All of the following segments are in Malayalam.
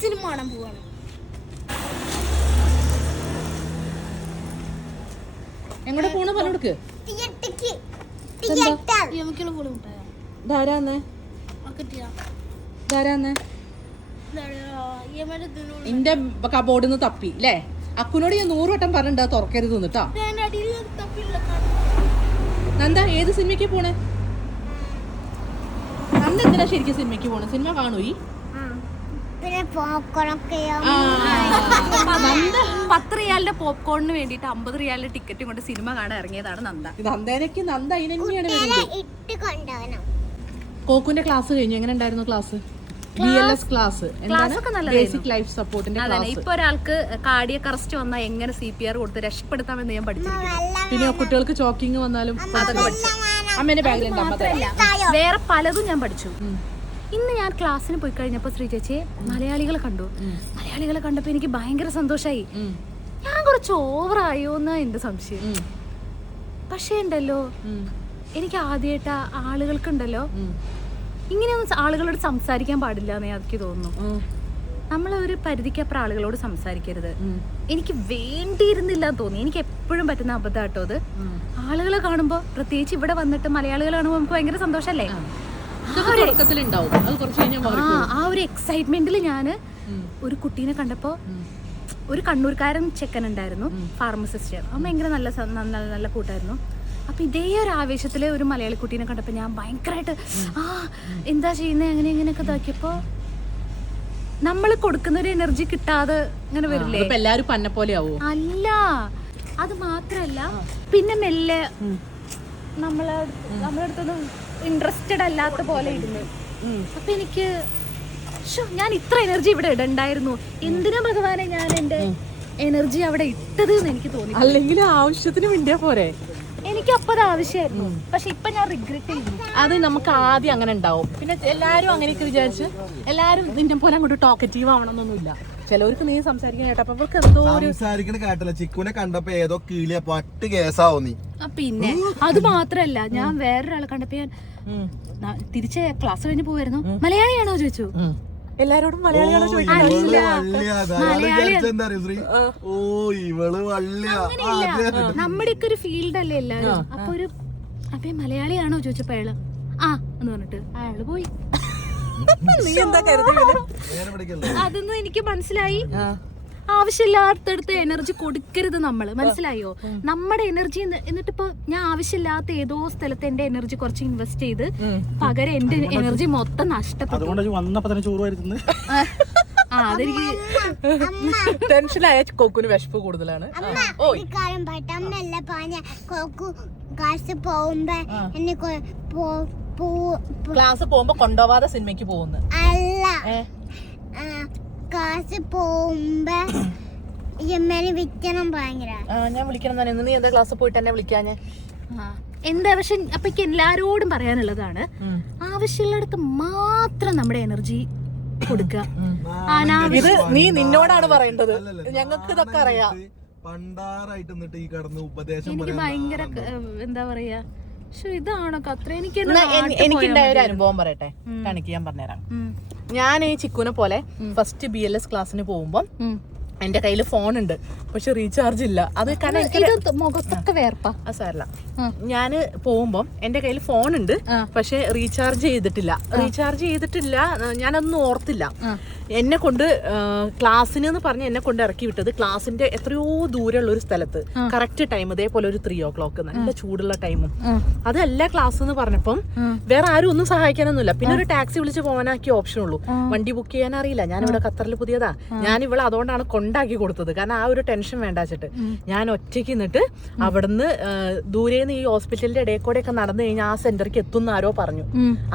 സിനിമ കാണാൻ പോവാണ്. എങ്ങോട്ട് പോണ പറഞ്ഞെടുക്ക്. എന്റെ കബോർഡിൽ നിന്ന് തപ്പി അല്ലേ? അക്കുനോട് ഞാൻ 100 വട്ടം പറഞ്ഞിട്ട് തുറക്കരുത് കേട്ടോ. നന്ദ ഏത് സിനിമയ്ക്ക് പോണേ? നന്ദ എന്തിനാ ശരിക്കും സിനിമയ്ക്ക് പോണേ? സിനിമ കാണൂ? 10 റിയാലിന്റെ പോപ്കോണിന് വേണ്ടിട്ട് 50 റിയാലിന്റെ ടിക്കറ്റും കൊണ്ട് സിനിമ കാണാൻ ഇറങ്ങിയതാണ് നന്ദ. നന്ദനക്ക് നന്ദ അതിനെന്നെയാണ് വരുന്നത്. കോക്കുന്റെ ക്ലാസ് കഴിഞ്ഞു. എങ്ങനെ ഉണ്ടായിരുന്നു class? BLS class basic life സപ്പോർട്ടിന്റെ ക്ലാസ്. ഇപ്പൊ ഒരാൾക്ക് കാർഡിയക് അറസ്റ്റ് വന്നാൽ എങ്ങനെ CPR കൊടുത്ത് രക്ഷപ്പെടുത്താമെന്ന് ഞാൻ പഠിച്ചിരിക്കുന്നു. പിന്നെ കുട്ടികൾക്ക് ചോക്കിങ് വന്നാലും അതൊക്കെ പഠിച്ചു. അമ്മേന്റെ ബാഗിലുണ്ട്. വേറെ പലതും ഞാൻ പഠിച്ചു. ഇന്ന് ഞാൻ ക്ലാസ്സിന് പോയി കഴിഞ്ഞപ്പോ ശ്രീ ചേച്ചിയെ മലയാളികളെ കണ്ടപ്പോ എനിക്ക് ഭയങ്കര സന്തോഷായി. ഞാൻ കുറച്ച് ഓവറായോ എന്നാ എന്റെ സംശയം. പക്ഷേ ഉണ്ടല്ലോ, എനിക്ക് ആദ്യമായിട്ട് ആളുകൾക്കുണ്ടല്ലോ ഇങ്ങനെയൊന്നും ആളുകളോട് സംസാരിക്കാൻ പാടില്ല എന്ന് എനിക്ക് തോന്നുന്നു. നമ്മളൊരു പരിധിക്കപ്പുറം ആളുകളോട് സംസാരിക്കരുത്. എനിക്ക് വേണ്ടിയിരുന്നില്ല എന്ന് തോന്നി. എനിക്ക് എപ്പോഴും പറ്റുന്ന അബദ്ധമാട്ടോ അത്. ആളുകളെ കാണുമ്പോ, പ്രത്യേകിച്ച് ഇവിടെ വന്നിട്ട് മലയാളികൾ കാണുമ്പോ നമുക്ക് ഭയങ്കര സന്തോഷല്ലേ. ആ ഒരു എക്സൈറ്റ്മെന്റിൽ ഞാന് ഒരു കുട്ടീനെ കണ്ടപ്പോ, ഒരു കണ്ണൂർക്കാരൻ ചെക്കൻ ഉണ്ടായിരുന്നു, ഫാർമസിസ്റ്റ്. അവൻ ഭയങ്കര നല്ല കൂട്ടായിരുന്നു. അപ്പൊ ഇതേ ഒരു ആവേശത്തില് ഒരു മലയാളി കുട്ടീനെ കണ്ടപ്പോ ഞാൻ ഭയങ്കരമായിട്ട് എന്താ ചെയ്യുന്നത് അങ്ങനെ ഇങ്ങനെയൊക്കെ ഇതാക്കിയപ്പോ നമ്മൾ കൊടുക്കുന്ന ഒരു എനർജി കിട്ടാതെ ഇങ്ങനെ വരില്ലേ? എല്ലാരും പന്നെ പോലെ ആവോ? അല്ല, അത് മാത്രല്ല, പിന്നെ മെല്ലെ നമ്മളെ അടുത്തൊന്നും ഇൻട്രസ്റ്റഡ് അല്ലാത്ത പോലെ ഇരുന്നു. അപ്പൊ എനിക്ക് ഞാൻ ഇത്ര എനർജി ഇവിടെ ഇടണ്ടായിരുന്നു, എന്തിനാ ഭഗവാനെ ഞാൻ എന്റെ എനർജി അവിടെ ഇട്ടത് എന്ന് എനിക്ക് തോന്നി. അല്ലെങ്കിൽ ആവശ്യത്തിന് വേണ്ടിയാ പോരെ? എനിക്ക് അപ്പൊ അത് ആവശ്യമായിരുന്നു. പക്ഷെ ഇപ്പൊ ഞാൻ റിഗ്രറ്റ് ചെയ്യുന്നു. അത് നമുക്ക് ആദ്യം അങ്ങനെ ഉണ്ടാവും. പിന്നെ എല്ലാരും അങ്ങനെയൊക്കെ വിചാരിച്ച് എല്ലാരും നിന്നെ പോലെ അങ്ങോട്ട് ടോക്കറ്റീവ് ആവണമെന്നൊന്നുമില്ല. ചിലവർക്ക് നീ സംസാരിക്കാൻ കേട്ടപ്പോ എന്തോ സംസാരിക്കണ കേട്ടല്ല. ചിക്കുനെ കണ്ടപ്പോ ഏതോ കീഴിയ പട്ട് കേസാവോ നീ. പിന്നെ അത് മാത്രല്ല, ഞാൻ വേറൊരാളെ കണ്ടപ്പോ ഞാൻ തിരിച്ച് ക്ലാസ് കഴിഞ്ഞ് പോവായിരുന്നു. മലയാളിയാണോ ചോദിച്ചു. എല്ലാരോടും മലയാളിയാണോ ചോദിക്കുന്നത്? നമ്മുടെ ഒക്കെ ഒരു ഫീൽഡ് അല്ലേ എല്ലാരും. അപ്പൊ മലയാളിയാണോ ചോദിച്ചപ്പോ അയാള് എന്ന് പറഞ്ഞിട്ട് അയാള് പോയി. അതൊന്നും എനിക്ക് മനസ്സിലായി. ആവശ്യമില്ലാത്തടുത്ത് എനർജി കൊടുക്കരുത് നമ്മള്, മനസ്സിലായോ? നമ്മുടെ എനർജി എന്നിട്ടിപ്പോ ഞാൻ ആവശ്യമില്ലാത്ത ഏതോ സ്ഥലത്ത് എന്റെ എനർജി കുറച്ച് ഇൻവെസ്റ്റ് ചെയ്ത് പകരം എന്റെ എനർജി മൊത്തം നഷ്ടപ്പെട്ടു. അതെനിക്ക് ടെൻഷനായ കൊക്കുന് വിശപ്പ് കൂടുതലാണ്. ക്ലാസ് പോകുമ്പോ കൊണ്ടുപോവാതെ സിനിമയ്ക്ക് പോകുന്നു അല്ല, ക്ലാസ് പോകുമ്പോ വിളിക്കണം. ഭയങ്കര ഞാൻ വിളിക്കണം തന്നെ. നീ എന്താ ക്ലാസ്സിൽ പോയിട്ട് എന്നെ വിളിക്കാഞ്ഞേ? എന്താ? പക്ഷെ അപ്പൊ എല്ലാരോടും പറയാനുള്ളതാണ്, ആവശ്യമുള്ളിടത്ത് മാത്രം നമ്മുടെ എനർജി കൊടുക്കുക. ഇത് നീ നിന്നോടാണ് പറയേണ്ടത്. ഞങ്ങൾക്ക് ഇതൊക്കെ അറിയാം. എനിക്ക് ഭയങ്കര എന്താ പറയാ, ഇതാണോ അത്ര എനിക്കുണ്ടായ ഒരു അനുഭവം പറയട്ടെ, കാണിക്ക്, ഞാൻ പറഞ്ഞുതരാം. ഞാൻ ഈ ചിക്കുനെ പോലെ ഫസ്റ്റ് BLS ക്ലാസ്സിന് പോകുമ്പോ എന്റെ കയ്യിൽ ഫോൺ ഉണ്ട്, പക്ഷെ റീചാർജ് ഇല്ല. അത് കാരണം മുഖത്തൊക്കെ വേർപ്പാ. സാരല്ല, ഞാന് പോകുമ്പോ എന്റെ കയ്യിൽ ഫോൺ ഉണ്ട്, പക്ഷെ റീചാർജ് ചെയ്തിട്ടില്ല. ഞാനൊന്നും ഓർത്തില്ല. എന്നെ കൊണ്ട് ക്ലാസ്സിന് എന്ന് പറഞ്ഞ് എന്നെ കൊണ്ട് ഇറക്കി വിട്ടത് ക്ലാസ്സിന്റെ എത്രയോ ദൂരമുള്ള ഒരു സ്ഥലത്ത്, കറക്റ്റ് ടൈം ഇതേപോലെ ഒരു 3 o'clock, നല്ല ചൂടുള്ള ടൈമും. അതല്ല ക്ലാസ് എന്ന് പറഞ്ഞപ്പം വേറെ ആരും ഒന്നും സഹായിക്കാനൊന്നുമില്ല. പിന്നെ ഒരു ടാക്സി വിളിച്ച് പോകാനാക്കിയ ഓപ്ഷൻ ഉള്ളൂ. വണ്ടി ബുക്ക് ചെയ്യാൻ അറിയില്ല. ഞാനിവിടെ ഖത്തറിൽ പുതിയതാ. ഞാൻ ഇവിടെ അതുകൊണ്ടാണ് കൊണ്ടാക്കി കൊടുത്തത്, കാരണം ആ ഒരു ടെൻഷൻ വേണ്ടാച്ചിട്ട്. ഞാൻ ഒറ്റയ്ക്ക് നിന്നിട്ട് അവിടുന്ന് ദൂരേന്ന് ഈ ഹോസ്പിറ്റലിന്റെ ഇടയിൽ കൂടെ ഒക്കെ നടന്നു കഴിഞ്ഞാൽ ആ സെന്ററിക്ക് എത്തുന്ന ആരോ പറഞ്ഞു.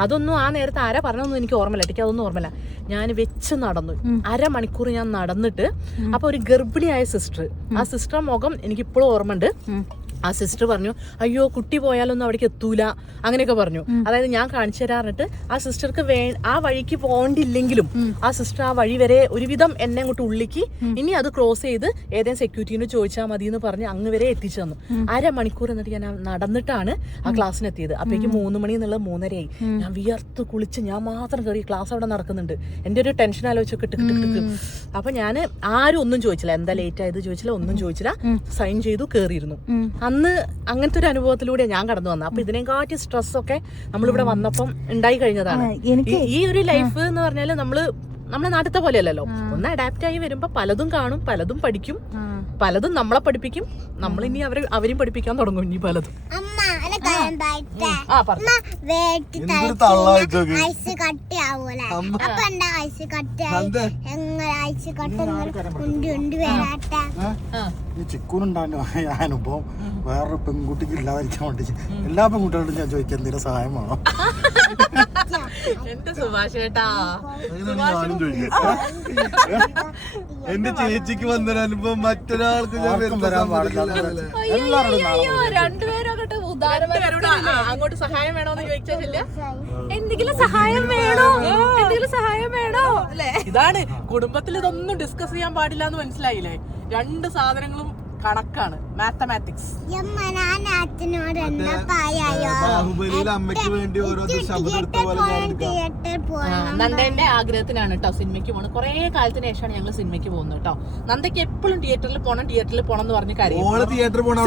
അതൊന്നും ആ നേരത്തെ ആരാ പറഞ്ഞൊന്നും എനിക്ക് ഓർമ്മയില്ല. എനിക്ക് അതൊന്നും ഓർമ്മയില്ല. ഞാൻ വെച്ച് നടന്നു, 1/2 മണിക്കൂർ ഞാൻ നടന്നിട്ട്. അപ്പൊ ഒരു ഗർഭിണിയായ സിസ്റ്റർ, ആ സിസ്റ്റർ മുഖം എനിക്ക് ഇപ്പോഴും ഓർമ്മയുണ്ട്. ആ സിസ്റ്റർ പറഞ്ഞു അയ്യോ കുട്ടി പോയാലൊന്നും അവിടേക്ക് എത്തൂല അങ്ങനെയൊക്കെ പറഞ്ഞു. അതായത് ഞാൻ കാണിച്ചു തരാറിട്ട് ആ സിസ്റ്റർക്ക് ആ വഴിക്ക് പോകണ്ടില്ലെങ്കിലും ആ സിസ്റ്റർ ആ വഴി വരെ ഒരുവിധം എന്നെ അങ്ങോട്ട് ഉള്ളിക്ക് ഇനി അത് ക്രോസ് ചെയ്ത് ഏതെങ്കിലും സെക്യൂരിറ്റിനോട് ചോദിച്ചാൽ മതി എന്ന് പറഞ്ഞ് അങ്ങ് വരെ എത്തിച്ചു തന്നു. 1/2 മണിക്കൂർ എന്നിട്ട് ഞാൻ നടന്നിട്ടാണ് ആ ക്ലാസ്സിന് എത്തിയത്. അപ്പോഴേക്ക് 3 മണി എന്നുള്ളത് 3:30 ആയി. ഞാൻ വിയർത്ത് കുളിച്ച് ഞാൻ മാത്രം കയറി ക്ലാസ് അവിടെ നടക്കുന്നുണ്ട്. എൻ്റെ ഒരു ടെൻഷൻ ആലോചിച്ചൊക്കെ ഇട്ടിട്ട് അപ്പൊ ഞാൻ ആരും ഒന്നും ചോദിച്ചില്ല, എന്താ ലേറ്റ് ആയത് ചോദിച്ചില്ല, ഒന്നും ചോദിച്ചില്ല, സൈൻ ചെയ്തു കയറിയിരുന്നു. അന്ന് അങ്ങനത്തെ ഒരു അനുഭവത്തിലൂടെ ഞാൻ കടന്നു വന്നത്. അപ്പൊ ഇതിനെക്കാട്ടി സ്ട്രെസ് ഒക്കെ നമ്മളിവിടെ വന്നപ്പം ഉണ്ടായി കഴിഞ്ഞതാണ്. ഈ ഒരു ലൈഫ് എന്ന് പറഞ്ഞാല് നമ്മളെ നാട്ടിലത്തെ പോലെയല്ലല്ലോ. ഒന്ന് അഡാപ്റ്റ് ആയി വരുമ്പോ പലതും കാണും, പലതും പഠിക്കും, പലതും നമ്മളെ പഠിപ്പിക്കും, നമ്മളിനി അവരെയും പഠിപ്പിക്കാൻ തുടങ്ങും ഇനി പലതും. ഈ ചിക്കൂനുണ്ടാകുന്ന അനുഭവം വേറൊരു പെൺകുട്ടിക്ക് ഇല്ലാതിരിക്കാൻ വേണ്ടി എല്ലാ പെൺകുട്ടികളോടും ഞാൻ ചോദിക്കാൻ എന്തെങ്കിലും സഹായം വേണം. എന്റെ സുഭാഷ് ചേട്ടാ, ഞാനും ചോദിക്കാം. എന്റെ ചേച്ചിക്ക് വന്നൊരു അനുഭവം മറ്റൊരാൾക്ക് ഞാൻ വരാൻ പാടില്ല. അങ്ങോട്ട് സഹായം വേണോന്ന് ചോദിച്ചാൽ എന്തെങ്കിലും സഹായം വേണോ, എന്തെങ്കിലും സഹായം വേണോ അല്ലേ? ഇതാണ് കുടുംബത്തിൽ ഇതൊന്നും ഡിസ്കസ് ചെയ്യാൻ പാടില്ല എന്ന് മനസ്സിലായില്ലേ? 2 സാധനങ്ങളും കണക്കാണ്, മാത്തമാറ്റിക്സ്. ബാഹുബലിയിൽ അമ്മയ്ക്ക് വേണ്ടി ഓരോ ശബ്ദം എടുത്ത പോലെ നന്ദേന്റെ ആഗ്രഹത്തിനാണ് കേട്ടോ സിനിമയ്ക്ക് പോകണം. കുറെ കാലത്തിന് ശേഷമാണ് ഞങ്ങൾ സിനിമയ്ക്ക് പോകുന്നത് കേട്ടോ. നന്ദയ്ക്ക് എപ്പോഴും തിയേറ്ററിൽ പോകണം എന്ന് പറഞ്ഞ കാര്യം തിയേറ്ററിൽ പോകണം.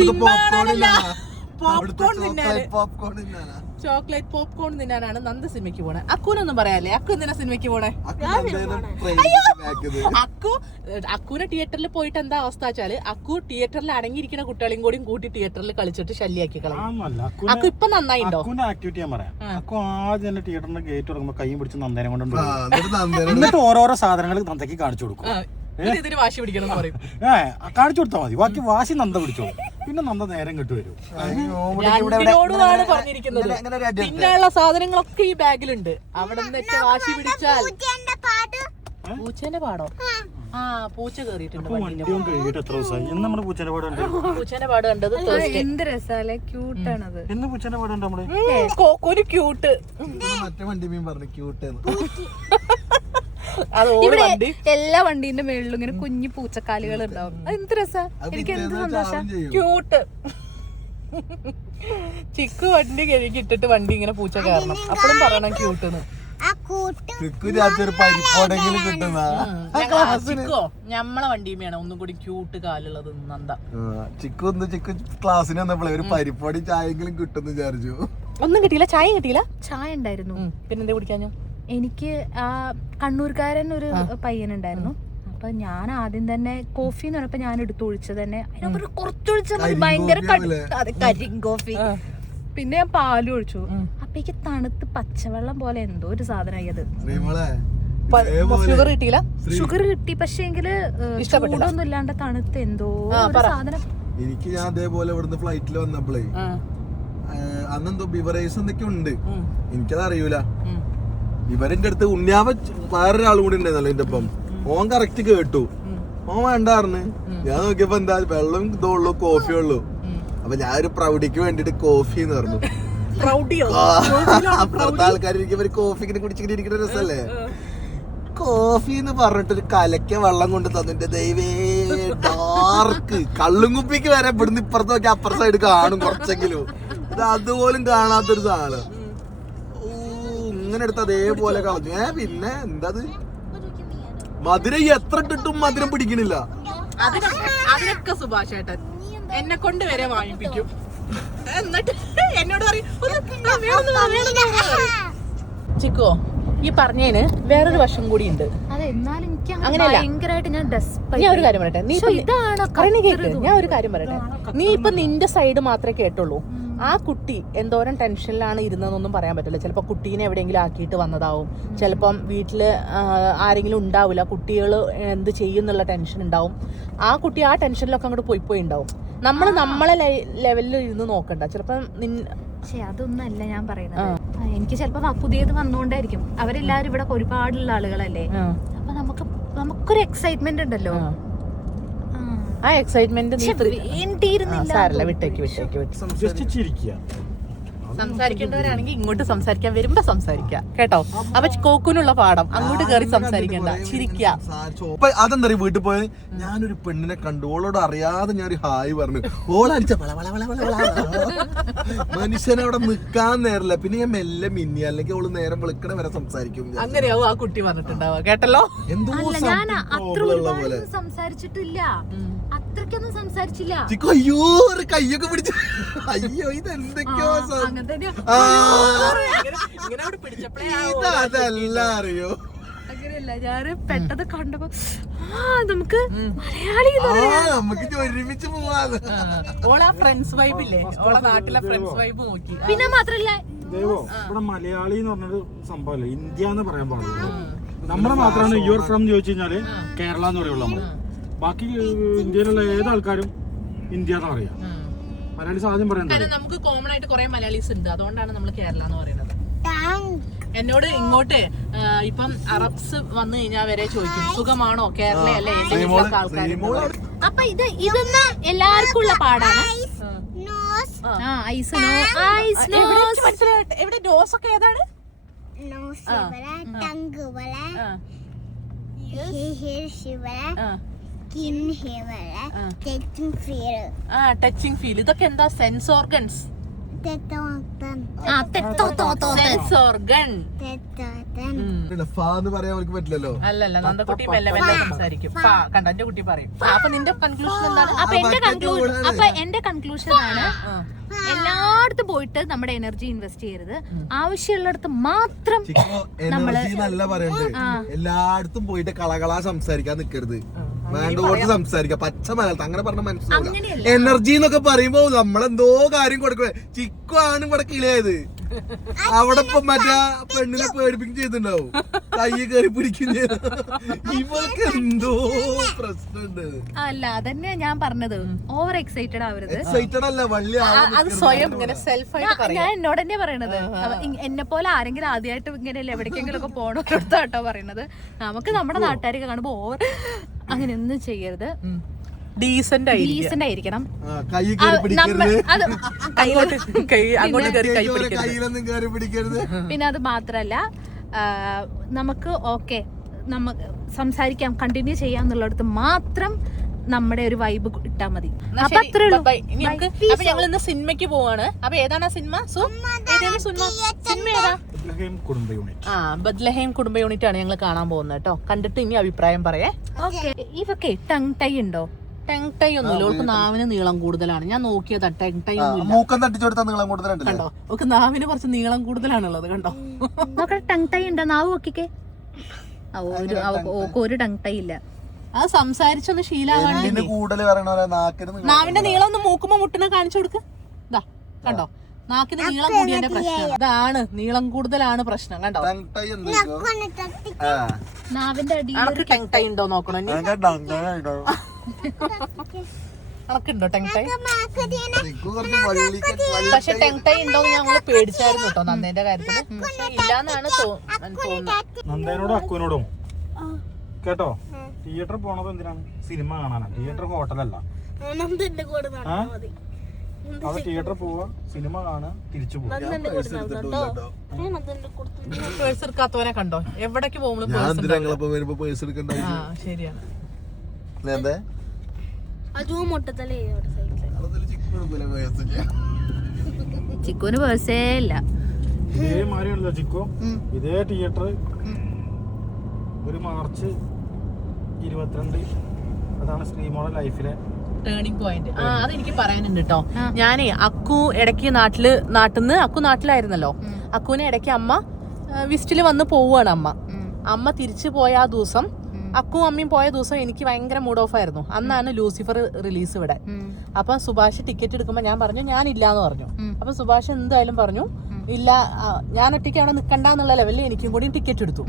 ചോക്ലേറ്റ് പോപ്കോൺ തിന്നാനാണ് നന്ദ സിനിമയ്ക്ക് പോണേ. അക്കൂനൊന്നും പറയാല്ലേ? അക്കു എന്തിനാ സിനിമയ്ക്ക് പോണേ? അക്കൂനെ തിയേറ്ററിൽ പോയിട്ട് എന്താ അവസ്ഥ വെച്ചാല് അക്കു തിയേറ്ററിൽ അടങ്ങിയിരിക്കുന്ന കുട്ടികളെയും കൂടി കൂട്ടി തിയേറ്ററിൽ കളിച്ചിട്ട് ശല്യാക്കി കളയും. അക്കു ഇപ്പൊ നന്നായിട്ടോ. ആക്ടിവിറ്റി ഞാൻ പറയാം. അക്കു ആദ്യം തന്നെ തിയേറ്ററിന്റെ ഗേറ്റ് തുറക്കുമ്പോ കൈയും പിടിച്ച് നന്ദനെ കൊണ്ട് എന്നിട്ട് ഓരോരോ സാധനങ്ങൾ നന്ദയ്ക്ക് കാണിച്ചു കൊടുക്കും. ഇതിന് വാശി പിടിക്കണം പറയും. കാണിച്ചു കൊടുത്താൽ മതി, ബാക്കി വാശി നന്ദ പിടിച്ചോ. പിന്നെ നന്ദ നേരം കിട്ടുവരും. രണ്ടിനോടുമാണ് പറഞ്ഞിരിക്കുന്നത്. പിന്നെയുള്ള സാധനങ്ങളൊക്കെ ഈ ബാഗിലുണ്ട്. അവിടെ നിന്ന് വാശി പിടിച്ചാൽ പൂച്ചേന്റെ പാടോ? ആ പൂച്ച കേറിയിട്ടുണ്ട്. പൂച്ചേന്റെ പാട് കണ്ടത് എന്ത് രസാല്ലേ, ക്യൂട്ടാണത്. എന്ന് പൂച്ചേന്റെ പാടുണ്ട് നമ്മള് ഒരു ക്യൂട്ട്. മറ്റേ വണ്ടി മീൻ പറഞ്ഞു ക്യൂട്ട്. ഇവിടെ എല്ലാ വണ്ടീന്റെ മേളിലും ഇങ്ങനെ കുഞ്ഞു പൂച്ചക്കാലുകൾ ഉണ്ടാവും. അത് എന്ത് രസാ, എനിക്ക് എന്ത് സന്തോഷം. ക്യൂട്ട്. ചിക്കു വണ്ടി കഴുകിട്ടിട്ട് വണ്ടി ഇങ്ങനെ പൂച്ച കയറണം, അപ്പോഴും പറയണം ക്യൂട്ട്ന്ന്. ചിക്കോ ഞമ്മളെ വണ്ടിയുമാണ് ഒന്നും കൂടി ക്യൂട്ട് കാലുള്ളത് നന്ദ. ചിക്കു ക്ലാസ്സിന് വന്നപ്പോഴേ ഒരു പരിപ്പാടി ചായെങ്കിലും കിട്ടുമെന്ന് വിചാരിച്ചു. ഒന്നും കിട്ടിയില്ല, ചായ കിട്ടിയില്ല. ചായ ഉണ്ടായിരുന്നു. പിന്നെന്താ കുടിക്കാഞ്ഞോ? എനിക്ക് ആ കണ്ണൂർക്കാരൻ ഒരു പയ്യനുണ്ടായിരുന്നു. അപ്പൊ ഞാൻ ആദ്യം തന്നെ കോഫി എന്ന് പറഞ്ഞപ്പോ ഞാൻ എടുത്ത് ഒഴിച്ചത് തന്നെ കുറച്ചൊഴിച്ചാൽ മതി, ഭയങ്കര കരിങ്കോഫി. പിന്നെ ഞാൻ പാലും ഒഴിച്ചു. അപ്പേക്ക് തണുത്ത് പച്ചവെള്ളം പോലെ എന്തോ ഒരു സാധനമായി അത്. ഷുഗർ കിട്ടിയില്ല? ഷുഗർ കിട്ടി, പക്ഷെ എങ്കില് ചൂടൊന്നും ഇല്ലാണ്ട് തണുത്ത് എന്തോ സാധനം. എനിക്ക് ഞാൻ അതേപോലെ ഇവിടുന്ന് ഫ്ലൈറ്റിൽ വന്നപ്പോഴേ അന്നെന്തോ ബിവറേസ് എന്തൊക്കെ ഉണ്ട്, എനിക്കത് അറിയൂല. ഇവരെന്റെ അടുത്ത് ഉണ്ണിയാവ വേറൊരാളും കൂടി ഉണ്ടായിരുന്നല്ലോ എന്റെ ഒപ്പം. ഓൻ കറക്റ്റ് കേട്ടു, ഓൻ വേണ്ടാർന്ന്. ഞാൻ നോക്കിയപ്പോ എന്താ വെള്ളം ഇതുള്ളൂ, കോഫി ഉള്ളൂ. അപ്പൊ ഞാൻ ഒരു പ്രൗഢിക്ക് വേണ്ടിട്ട് കോഫി എന്ന് പറഞ്ഞു. അപ്പുറത്തെ ആൾക്കാർ ഇരിക്കുമ്പോ കോഫി ഇങ്ങനെ കുടിച്ചിങ്ങനെ ഇരിക്കുന്ന രസല്ലേ. കോഫി എന്ന് പറഞ്ഞിട്ടൊരു കലക്ക വെള്ളം കൊണ്ട് തന്നിട്ട് ദൈവേ ഡാർക്ക് കള്ളും കുപ്പിക്ക് വരെ ഇവിടുന്ന് ഇപ്പുറത്ത് നോക്കി അപ്പുറത്തെ സൈഡ് കാണും കുറച്ചെങ്കിലും. ഇത് അതുപോലും കാണാത്തൊരു സാധനം. ഇങ്ങനെ എടുത്ത് അതേപോലെ കളഞ്ഞു. പിന്നെ എന്താത് മധുരം എത്ര ഇട്ടിട്ടും മധുരം പിടിക്കണില്ല. അതിനൊക്കെ സുഭാഷ് ഏട്ടൻ എന്നെ കൊണ്ട് വരെ വാങ്ങിപ്പിക്കും. എന്നിട്ട് എന്നോട് പറയും ചിക്കോ ഈ പറഞ്ഞതിന് വേറൊരു വശം കൂടി ഉണ്ട്. അങ്ങനെയല്ല, ഞാൻ ഒരു കാര്യം പറയട്ടെ. ഞാൻ ഒരു കാര്യം പറയട്ടെ. നീ ഇപ്പൊ നിന്റെ സൈഡ് മാത്രമേ കേട്ടുള്ളൂ. ആ കുട്ടി എന്തോരം ടെൻഷനിലാണ് ഇരുന്നതെന്നൊന്നും പറയാൻ പറ്റില്ല. ചിലപ്പോൾ കുട്ടീനെ എവിടെയെങ്കിലും ആക്കിയിട്ട് വന്നതാവും, ചിലപ്പം വീട്ടില് ആരെങ്കിലും ഉണ്ടാവില്ല, കുട്ടികൾ എന്ത് ചെയ്യുന്നുള്ള ടെൻഷൻ ഉണ്ടാവും. ആ കുട്ടി ആ ടെൻഷനിലൊക്കെ അങ്ങോട്ട് പോയി ഉണ്ടാവും. നമ്മളെ ലെവലിൽ ഇരുന്ന് നോക്കണ്ട. ചിലപ്പം അതൊന്നല്ല ഞാൻ പറയുന്നത്. എനിക്ക് ചിലപ്പോ പുതിയത് വന്നുകൊണ്ടായിരിക്കും. അവരെല്ലാരും ഇവിടെ ഒരുപാടുള്ള ആളുകളല്ലേ. അപ്പൊ നമുക്കൊരു എക്സൈറ്റ്മെന്റ് ഉണ്ടല്ലോ. ആ എക്സൈറ്റ്മെന്റ് വേണ്ടിയിരുന്നില്ല. സാരല്ല, വിട്ടേക്ക്. ജസ്റ്റ് ചിരിക്കുക. സംസാരിക്കേണ്ടവരാണെങ്കിൽ ഇങ്ങോട്ട് സംസാരിക്കാൻ വരുമ്പോ സംസാരിക്കാം കേട്ടോ. അപ്പൊ കോക്കുനുള്ള പാഠം അങ്ങോട്ട് കയറി സംസാരിക്കണ്ട, ചിരിക്കുക. അതെന്താ വീട്ടിൽ പോയി ഞാനൊരു പെണ്ണിനെ കണ്ടു, ഓളോട് അറിയാതെ ഞാനൊരു ഹായ് പറഞ്ഞു, ഓളടിച്ച മനുഷ്യനെ അവിടെ നിക്കാൻ നേരല്ല. പിന്നെ ഞാൻ മെല്ലെ മിന്നി, അല്ലെങ്കിൽ ഓള് നേരം വിളിക്കണ വരെ സംസാരിക്കും. അങ്ങനെയാവും ആ കുട്ടി പറഞ്ഞിട്ടുണ്ടാവുക കേട്ടല്ലോ. എന്തോ ഞാൻ അത്ര ഒരുപാട് സംസാരിച്ചിട്ടില്ല, അത്രയ്ക്കൊന്നും സംസാരിച്ചില്ല. അയ്യോ ഒരു കയ്യൊക്കെ പിടിച്ചു, അയ്യോ ഇതെന്തൊക്കെയോ അതല്ല അറിയോ. അങ്ങനെയല്ല, ഞാൻ പെട്ടത് കണ്ടപ്പോ നമുക്ക് മലയാളി നമുക്ക് ഒരുമിച്ച് പോവാന്ന്. ഓളാ ഫ്രണ്ട്സ് വൈബ് ഇല്ലേ, ഓളെ നാട്ടിലെ ഫ്രണ്ട്സ് വൈബ് നോക്കി. പിന്നെ മാത്രല്ല ദേവോ, ഇവിടെ മലയാളി എന്ന് പറഞ്ഞൊരു സംഭവമല്ലേ, ഇന്ത്യ എന്ന് പറയാൻ പാടില്ല. നമ്മളെ മാത്രമാണ് യുവർ ഫ്രം ചോദിച്ചു കഴിഞ്ഞാല് കേരള എന്ന് പറയുള്ളൂ. നമ്മള് ബാക്കി ഇന്ത്യയിലുള്ള ഏത് ആൾക്കാരും ഇന്ത്യ എന്ന് പറയാം. മലയാളീസ് ആദ്യം പറയാൻ നമുക്ക് കോമൺ ആയിട്ട് കുറെ മലയാളീസ് ഉണ്ട്, അതുകൊണ്ടാണ് നമ്മൾ കേരള എന്ന് പറയുന്നത്. എന്നോട് ഇങ്ങോട്ട് ഇപ്പം അറബ്സ് വന്നു കഴിഞ്ഞാൽ വരെ ചോദിക്കും സുഖമാണോ കേരളയല്ലേ ആൾക്കാർ. അപ്പൊ ഇതൊന്നും എല്ലാവർക്കും ഉള്ള പാടാണ്. എവിടെ നോസ് ഒക്കെ ഏതാണ്? Touching feel. ഇതൊക്കെ എന്താ? Sense organs. പറ്റില്ലല്ലോ. അല്ലല്ല, നന്ദക്കുട്ടി മെല്ലെ സംസാരിക്കും. കണ്ട എന്റെ കുട്ടി പറയും. അപ്പൊ നിന്റെ കൺക്ലൂഷൻ എന്താണ്? അപ്പൊ എന്റെ കൺക്ലൂഷൻ ആണ്, എല്ലായിടത്തും പോയിട്ട് നമ്മുടെ എനർജി ഇൻവെസ്റ്റ് ചെയ്യരുത്, ആവശ്യമുള്ളിടത്ത് മാത്രം നല്ല പറയണ്ടേ. എല്ലായിടത്തും പോയിട്ട് കളകളാ സംസാരിക്കാൻ നിക്കരുത്, വേണ്ടോട്ട് സംസാരിക്കാം. പച്ച മലയാളത്ത് അങ്ങനെ പറഞ്ഞ മനസ്സിലാവില്ല. എനർജി എന്നൊക്കെ പറയുമ്പോ നമ്മളെന്തോ കാര്യം കൊടുക്കണേ. ചിക്കു ആണ് ഇവിടെ കിളിയായത്. അവിടെ ഇപ്പൊ മറ്റേ പെണ്ണിനെ പേടിപ്പിക്കും ചെയ്തിട്ടുണ്ടാവും, കൈ കയറി പിടിക്കും ചെയ്തു. ഇവൾക്ക് എന്തോ പ്രശ്നമുണ്ട്. അല്ല, അതന്നെ ഞാൻ പറഞ്ഞത്, ഓവർ എക്സൈറ്റഡ് ആവരുത്. എക്സൈറ്റഡ് അല്ല, വള്ളി അത് സ്വയം ഇങ്ങനെ സെൽഫ് ആയിട്ട് ഞാൻ എന്നോട് തന്നെ പറയണത്. എന്നെ പോലെ ആരെങ്കിലും ആദ്യമായിട്ട് ഇങ്ങനെ എവിടേക്കെങ്കിലും ഒക്കെ പോണോട്ടോ പറയണത്. നമുക്ക് നമ്മുടെ നാട്ടുകാരൊക്കെ കാണുമ്പോ ഓവർ അങ്ങനെയൊന്നും ചെയ്യരുത്. ഡീസന്റ് ആയിരിക്കണം. പിന്നെ അത് മാത്രല്ല, നമുക്ക് സംസാരിക്കാം, കണ്ടിന്യൂ ചെയ്യാന്നുള്ളിടത്ത് മാത്രം നമ്മുടെ ഒരു വൈബ് ഇട്ടാ മതി. അപ്പൊ അത്രേ ഉള്ളൂ. അപ്പൊ ഞങ്ങൾ ഇന്ന് സിനിമയ്ക്ക് പോവാണ്. അപ്പൊ ഏതാണ് സിനിമ? ബത്ലഹേം കുടുംബ യൂണിറ്റ് ആണ് ഞങ്ങൾ കാണാൻ പോകുന്നത് കേട്ടോ. കണ്ടിട്ട് ഇനി അഭിപ്രായം പറയേ. ഇവക്കെ ടങ് ടൈ ഉണ്ടോ? ടങ് ടൈ ഒന്നുമില്ല, ഓൾക്ക് നാവിന് നീളം കൂടുതലാണ്. ഞാൻ നോക്കിയതാ, ടങ് ടൈ മൂക്കം തട്ടിച്ചെടുത്താ നീളം കൂടുതലുണ്ട് കണ്ടോ. ഓക്ക് നാവിന് കുറച്ച് നീളം കൂടുതലാണുള്ളത് കണ്ടോ. നോക്കട്ടെ, ടങ് ടൈ ഉണ്ടോ? നാവ് നോക്കിക്കേ. ഒരു ടങ് ടൈ ഇല്ല. അത് സംസാരിച്ചൊന്ന് ശീലാവാണ്ട്. നാവിന്റെ നീളം ഒന്ന് മൂക്കുമ്പോ മുട്ടിനെ കാണിച്ചു കൊടുക്ക്. ഇതാ കണ്ടോ, നാക്കിന് നീളം കൂടിയതിന്റെ പ്രശ്നം ഇതാണ്. നീളം കൂടുതലാണ് പ്രശ്നം കണ്ടോ. നാവിന്റെ അടിയിൽ ടങ് ടൈ ഉണ്ടോ നോക്കണോ. അനക്കുണ്ടോ ടങ് ടൈ? പക്ഷെ ടങ് ടൈ ഉണ്ടോന്ന് ഞങ്ങള് പേടിച്ചായിരുന്നു കേട്ടോ നന്ദേന്റെ കാര്യത്തില്. ഇല്ലാന്നാണ് തോന്നുന്നത്. നന്ദേനോടും അക്കുവിനോടും കേട്ടോ, തിയേറ്റർ പോണത് എന്തിനാണ്? സിനിമ കാണാനാണ്. തിയേറ്റർ ഹോട്ടലല്ല. അത് തിയേറ്റർ പോവാ, സിനിമ കാണാ, തിരിച്ചു പോവാ. പേഴ്സ് എടുക്കാത്തവനെ കണ്ടോ, എവിടേക്ക് പോകുമ്പോഴും ശരിയാണ്. ചിക്കുന് പേഴ്സേ ഇല്ല. ഇതേ മാതിരിയാണല്ലോ ചിക്കു. ഇതേ തിയേറ്റർ ഒരു മാർച്ച് 22, അതാണ് ശ്രീമോളുടെ ലൈഫിലെ ടേണിംഗ് പോയിന്റ്. അതെനിക്ക് പറയാനുണ്ട് കേട്ടോ. ഞാനേ അക്കു ഇടയ്ക്ക് നാട്ടിന്ന് അക്കു നാട്ടിലായിരുന്നല്ലോ. അക്കുവിനെ ഇടയ്ക്ക് അമ്മ വിസിറ്റില് വന്ന് പോവുകയാണ്. അമ്മ തിരിച്ചു പോയ ആ ദിവസം, അക്കും അമ്മയും പോയ ദിവസം എനിക്ക് ഭയങ്കര മൂഡ് ഓഫ് ആയിരുന്നു. അന്നാണ് ലൂസിഫർ റിലീസ് ഇവിടെ. അപ്പൊ സുഭാഷ് ടിക്കറ്റ് എടുക്കുമ്പോ ഞാൻ പറഞ്ഞു ഞാനില്ലാന്ന് പറഞ്ഞു. അപ്പൊ സുഭാഷ് എന്തായാലും പറഞ്ഞു ഇല്ല, ഞാൻ ഒറ്റയ്ക്ക് അവിടെ നിൽക്കണ്ടെന്നുള്ള ലെവലിൽ എനിക്കും കൂടി ടിക്കറ്റ് എടുത്തു.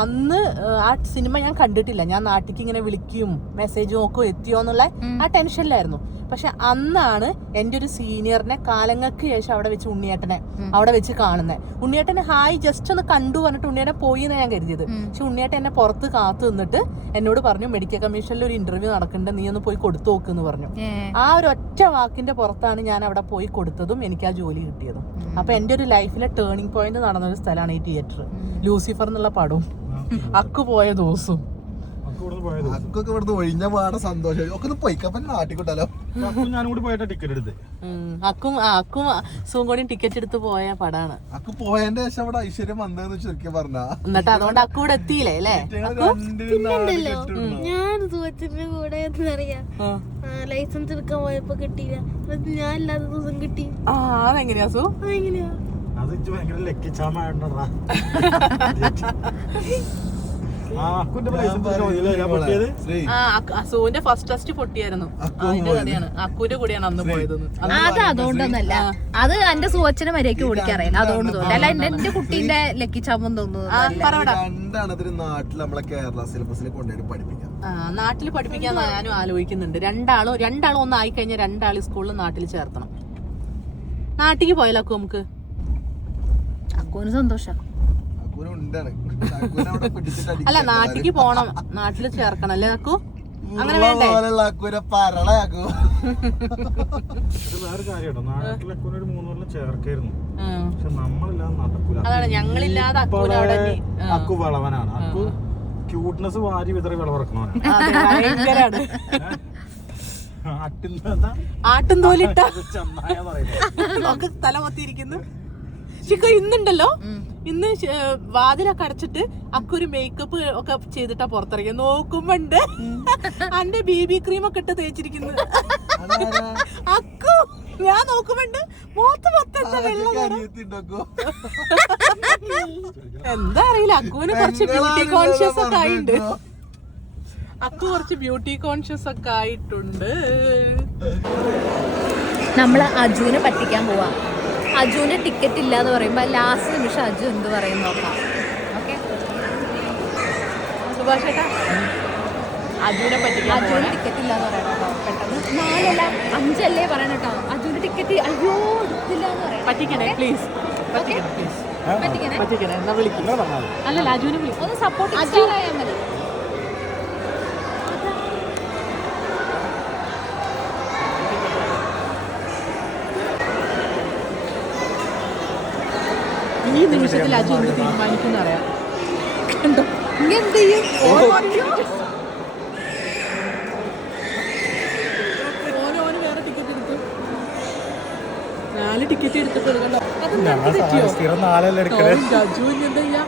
അന്ന് ആ സിനിമ ഞാൻ കണ്ടിട്ടില്ല. ഞാൻ നാട്ടിലേക്ക് ഇങ്ങനെ വിളിക്കും, മെസ്സേജ് നോക്കും എത്തിയോ എന്നുള്ള ആ ടെൻഷനിലായിരുന്നു. പക്ഷെ അന്നാണ് എൻ്റെ ഒരു സീനിയറിനെ കാലങ്ങൾക്ക് ശേഷം അവിടെ വെച്ച് ഉണ്ണിയേട്ടനെ അവിടെ വെച്ച് കാണുന്നത്. ഉണ്ണിയേട്ടനെ ഹായ് ജസ്റ്റ് ഒന്ന് കണ്ടു പറഞ്ഞിട്ട് ഉണ്ണിയേട്ടൻ പോയി എന്നാണ് ഞാൻ കരുതിയത്. പക്ഷെ ഉണ്ണിയേട്ടൻ എന്നെ പുറത്ത് കാത്തു നിന്നിട്ട് എന്നോട് പറഞ്ഞു മെഡിക്കൽ കമ്മീഷനിൽ ഒരു ഇന്റർവ്യൂ നടക്കുന്നുണ്ട്, നീ ഒന്ന് പോയി കൊടുത്തു നോക്കെന്ന് പറഞ്ഞു. ആ ഒരു ഒറ്റ വാക്കിന്റെ പുറത്താണ് ഞാൻ അവിടെ പോയി കൊടുത്തതും എനിക്ക് ആ ജോലി കിട്ടിയതും. അപ്പൊ എൻ്റെ ഒരു ലൈഫിലെ ടേണിംഗ് പോയിന്റ് നടന്നൊരു സ്ഥലമാണ് ഈ തിയേറ്റർ. ലൂസിഫർ എന്നുള്ള പടവും അക്കു പോയ ദിവസവും. അക്കൊക്കെ ഇവിടുന്ന് ഒഴിഞ്ഞ പാടെ സന്തോഷം ഒക്കെ ഒന്ന് പോയിക്കപ്പം നാട്ടിക്കൊണ്ടല്ലോ. ഞാനും കൂടി പോയിട്ട് ടിക്കറ്റ് എടുത്ത് അക്കും സുഖം കൂടി ടിക്കറ്റ് എടുത്ത് പോയ പടാണ്. അക്ക് പോയതിന്റെ ശേഷം അവിടെ ഐശ്വര്യം വന്നതെന്ന് ശരിക്കും പറഞ്ഞാ. എന്നിട്ട് അതുകൊണ്ട് അക്കു ഇവിടെ എത്തിയില്ലേ അല്ലേ? ഞാൻ സുഹൃത്തിന്റെ കൂടെ അറിയാം ലൈസൻസ് എടുക്കാൻ പോയപ്പോ കിട്ടിയില്ല. ഞാൻ ഇല്ലാത്ത ദിവസം കിട്ടി. അതെങ്ങനെയാ സു? അതെങ്ങനെയാ? അത് ഭയങ്കര ലക്കിച്ചാമായിട്ടാ. അസുവിന്റെ ഫസ്റ്റ് ടെസ്റ്റ് പൊട്ടിയായിരുന്നു. അതിന്റെ കഥയാണ്. അക്കുവിന്റെ കൂടെയാണ് അന്ന് പോയത്. അത് അതുകൊണ്ടൊന്നല്ല, അത് എന്റെ സുവച്ചനെ മര്യാദക്ക് ഓടിക്കറിയില്ല, അതുകൊണ്ട് തോന്നുന്നു. അല്ല എന്റെ കുട്ടീന്റെ ലക്കിച്ചാമെന്ന് തോന്നുന്നു. രണ്ടാണതിന് നാട്ടിൽ നമ്മളെ കേരള സിലബസിൽ കൊണ്ടുപോയി പഠിപ്പിക്കാം. നാട്ടിൽ പഠിപ്പിക്കാൻ ഞാനും ആലോചിക്കുന്നുണ്ട്. രണ്ടാളും ഒന്നായി കഴിഞ്ഞാൽ രണ്ടാളും സ്കൂളിൽ നാട്ടിൽ ചേർത്തണം. നാട്ടിക്ക് പോയാലോ നമുക്ക്? അക്കുവിന് സന്തോഷം. അല്ല നാട്ടിക്ക് പോണം, നാട്ടില് ചേർക്കണം അല്ലേ അക്കു? അങ്ങനെ വേണ്ടേ? വേറെ കാര്യട്ടോ, നാട്ടിലൊക്കെ ഒരു 3 കൊല്ലം ചേർക്കായിരുന്നു. പക്ഷെ നമ്മളില്ലാതെ നടക്കൂല. അതാണ് ഞങ്ങളില്ലാതെ അക്കു വളവനാണ്. അക്കു ക്യൂട്ട്നെസ് വാരി വിതറി വിളവിറക്കണവനാണ്. ആട്ടും തോലിട്ട തല മൊത്തിരിക്കുന്നു. ചിക്കോ ഇന്നുണ്ടല്ലോ, ഇന്ന് വാതിലൊക്കെ അടച്ചിട്ട് അക്കൊരു മേക്കപ്പ് ഒക്കെ ചെയ്തിട്ടാ പുറത്തിറങ്ങിയ. നോക്കുമ്പോണ്ട് അന്റെ BB ക്രീം ഒക്കെ ഇട്ട് തേച്ചിരിക്കുന്നു അക്കു. ഞാൻ നോക്കുമ്പോണ്ട് എന്താ അറിയില്ല, അക്കുവിന് കുറച്ച് ബ്യൂട്ടി കോൺഷ്യസ് ഒക്കെ ആയിട്ടുണ്ട്. അക്കു കുറച്ച് ബ്യൂട്ടി കോൺഷ്യസ് ഒക്കെ ആയിട്ടുണ്ട്. നമ്മള് അജുവിനെ പറ്റിക്കാൻ പോവാ. അജുവിന്റെ ടിക്കറ്റ് ഇല്ലാന്ന് പറയുമ്പോ ലാസ്റ്റ് നിമിഷം അജു എന്ത് പറയും നോക്കാം. ഓക്കെ സുഭാഷ് ചേട്ടാ, അജുവിനെ പറ്റിക്കാൻ അജുവിന് ടിക്കറ്റ് ഇല്ലാന്ന് പറയണം കേട്ടോ. പെട്ടെന്ന് 4 അല്ല 5 അല്ലേ പറയണം കേട്ടോ. അജുവിന്റെ ടിക്കറ്റ് അയ്യോ എടുത്തില്ല എന്ന് പറയാം. പറ്റിക്കണേ പ്ലീസ്, പറ്റിക്കണേ പ്ലീസ്, പറ്റിക്കണേ പറ്റിക്കണേ എന്നാ വിളിക്കും. അല്ലല്ല അജുവിനെ വിളിക്കും. ഒന്ന് സപ്പോർട്ട് ആയാൽ മതി. ഈ നിമിഷത്തിൽ അജു എന്ത് തീരുമാനിക്കുന്ന അറിയാം. കണ്ടോ ഇനി എന്ത് ചെയ്യും? ഓന് വേറെ ടിക്കറ്റ് എടുത്തു. 4 ടിക്കറ്റ് എടുത്തിട്ട് എടുക്കണ്ടോ? അജുവിന് എന്താ ചെയ്യാ?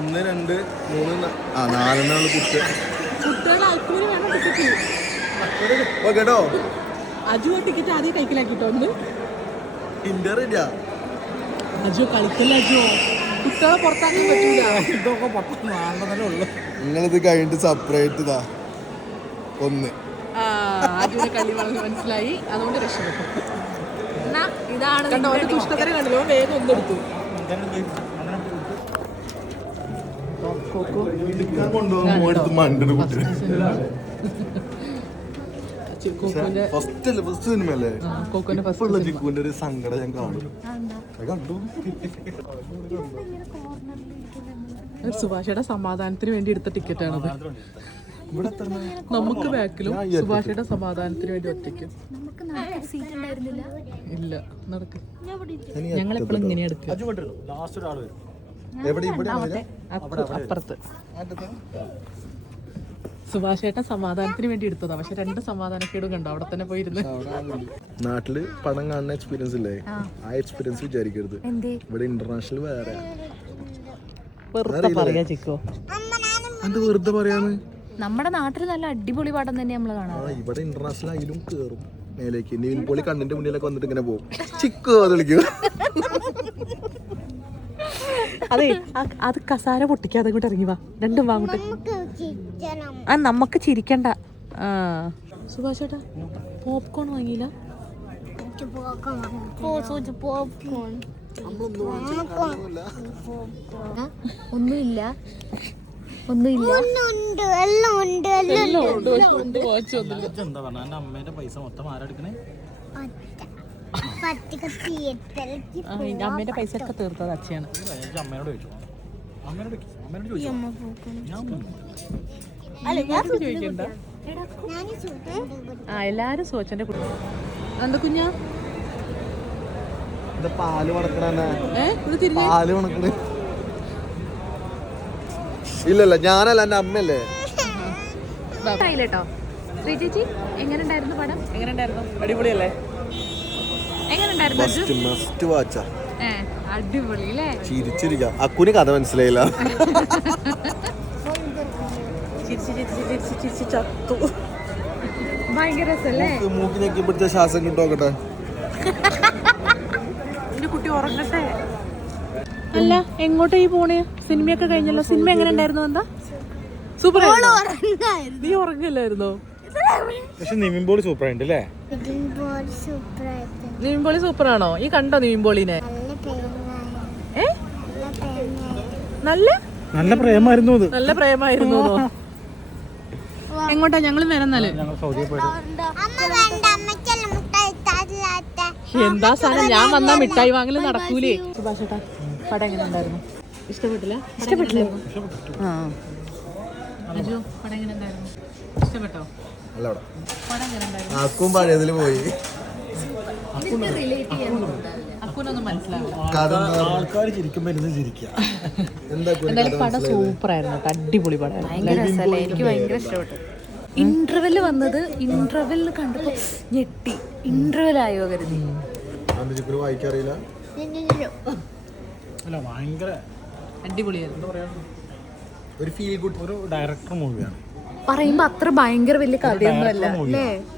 1 2 3 4 കുട്ടികളുടെ അക്കുവിന് വേണം ടിക്കറ്റ്. കേട്ടോ അജു ആ ടിക്കറ്റ് ആദ്യം കൈക്കലാക്കിട്ടോ. ഇന്റർവ്യൂ അജു കളിക്കല്ല. അജു കുട്ടികളെ പുറത്താക്കാൻ പറ്റൂല. നിങ്ങളിത് കഴിഞ്ഞിട്ട് സെപ്പറേറ്റ് ഇതാ ഒന്ന്. അജുവിനെ കളി വളരെ മനസ്സിലായി, അതുകൊണ്ട് രക്ഷപ്പെട്ടു. ഇതാണ് കണ്ടോ ഒരു ദുഷ്ടതരം കണ്ടല്ലോ, വേഗം ഒന്നെടുത്തു. ഒരു സങ്കടം ഞാൻ കണ്ടു. സുഭാഷയുടെ സമാധാനത്തിന് വേണ്ടി എടുത്ത ടിക്കറ്റാണത്. നമുക്ക് ബാക്കിലും സുഭാഷയുടെ സമാധാനത്തിന് വേണ്ടി ഒറ്റയ്ക്കും ഇല്ല. നടക്ക്, ഞങ്ങളെപ്പോഴും ഇങ്ങനെ എടുക്കുക. അപ്പുറത്ത് സുഭാഷേട്ടൻ സമാധാനത്തിന് വേണ്ടി എടുത്തതാ. പക്ഷെ 2 സമാധാനക്കേടും കണ്ടോ അവിടെ തന്നെ പോയിരുന്നു. നാട്ടില് പടം കാണുന്ന എക്സ്പീരിയൻസ് ഇല്ലേ, ആ എക്സ്പീരിയൻസ് വിചാരിക്കരുത്. ഇവിടെ ഇന്റർനാഷണൽ വേറെ. വെറുതെ പറയാ ചിക്കോ, അത് വെറുതെ പറയാന്ന്. നമ്മുടെ നാട്ടിൽ നല്ല അടിപൊളി പടം തന്നെ നമ്മള് കാണാം. ഇവിടെ ഇന്റർനാഷണൽ ആയാലും കേറും മേലേക്ക്. നിവിൻ പോളി കണ്ണിന്റെ മുന്നിലൊക്കെ വന്നിട്ട് ഇങ്ങനെ പോകും. ചിക്കോ അത് വിളിക്കും. അതെ അത് കസാര പൊട്ടിക്കാതെ ഇങ്ങോട്ട് ഇറങ്ങി വാ. രണ്ടും വാങ്ങോട്ട്. നമുക്ക് ചിരിക്കണ്ട. സുഭാഷ് ചേട്ടാ പോപ്കോൺ വാങ്ങിയില്ല? ഒന്നുമില്ല. ഒന്നുമില്ല. എല്ലാം ഉണ്ട് എന്താ പറഞ്ഞ എന്റെ അമ്മേന്റെ പൈസ മൊത്തം ആരെടുക്കണേ? അമ്മേന്റെ പൈസ ഒക്കെ തീർത്തത് അച്ഛയാണ്. അമ്മയോട് ചോദിച്ചു. അമ്മയോട് ചോദിച്ചു. ചോദിക്കണ്ട. ആ എല്ലാരും സോച്ചന്റെ കുട്ടി. എന്താ കുഞ്ഞാ പാല് മണക്കണ ഇത് തിരിഞ്ഞ് പാല് മണക്കണ. ഇല്ലല്ല ഞാനല്ല എന്റെ അമ്മയല്ലേ. കേട്ടോ ശ്രീ ചേച്ചി, എങ്ങനെ ഉണ്ടായിരുന്നു പടം? എങ്ങനെ ഉണ്ടായിരുന്നു? അടിപൊളിയല്ലേ? എങ്ങനെ ഉണ്ടായിരുന്നു? മസ്റ്റ് മസ്റ്റ് വാച്ചാ. അടിപൊളി അല്ലേ? ചിരിച്ചിരിക്കാം. അക്കുന് കഥ മനസ്സിലായില്ല. ചിരിച്ച് ചത്തു. ഭയങ്കര രസല്ലേ? മൂക്കിനൊക്കെ പിടിച്ച ശ്വാസം കിട്ടുമോക്കട്ടെ. എന്റെ കുട്ടി ഉറങ്ങട്ടെ. അല്ല എങ്ങോട്ടാ ഈ പോണേ? സിനിമയൊക്കെ കഴിഞ്ഞല്ലോ. സിനിമ എങ്ങനെ ഉണ്ടായിരുന്നു? എന്താ സൂപ്പർ ആയിരുന്നു. നീ ഉറങ്ങില്ലായിരുന്നോ? പക്ഷെ നിവിൻപോളി സൂപ്പർ ആയിട്ട് അല്ലേ? നിവിൻപോളി സൂപ്പർ ആണോ? ഈ കണ്ടോ നിവിൻപോളിനെ? നല്ല പ്രേമായിരുന്നു അത്. നല്ല പ്രേമായിരുന്നു. എങ്ങോട്ടാ ഞങ്ങൾ വരുന്നാല്? ഞങ്ങൾ സൗദിയിൽ പോയിട്ട് എന്താ സാധനം? ഞാൻ വന്നാ മിഠായി വാങ്ങല് നടക്കൂലേ? സുഭാഷേട്ടാ പടം എങ്ങനെ ഉണ്ടായിരുന്നു? ഇഷ്ടപ്പെട്ടില്ല? ആ അജു പടം എങ്ങനെ ഉണ്ടായിരുന്നു? ഇഷ്ടപ്പെട്ടോ? പടം എങ്ങനെ ഉണ്ടായിരുന്നു? അക്കും പഴയതില് പോയി. അക്കൂനൊന്നും മനസ്സിലാവില്ല. ആൾക്കാർ ചിരിക്കുമ്പോ ഇരുന്ന് ചിരിക്കുക. എന്തായാലും പടം സൂപ്പർ ആയിരുന്നു. അടിപൊളി പടം. ഭയങ്കര രസമല്ലേ? എനിക്ക് ഭയങ്കര ഇഷ്ടപ്പെട്ടു. ഇന്റർവെല് വന്നത്, ഇന്റർവെല് കണ്ടപ്പോ ഞെട്ടി. ഇന്റർവെൽ ആയോ കരുതി. വായിക്കറിയില്ല. അല്ല ഭയങ്കര അടിപൊളിയായിരുന്നു. ഒരു ഫീൽ ഗുഡ് ഒരു ഡയറക്ടർ മൂവിയാണ്. പറയുമ്പോ അത്ര ഭയങ്കര വലിയ കഥയൊന്നും അല്ല അല്ലേ?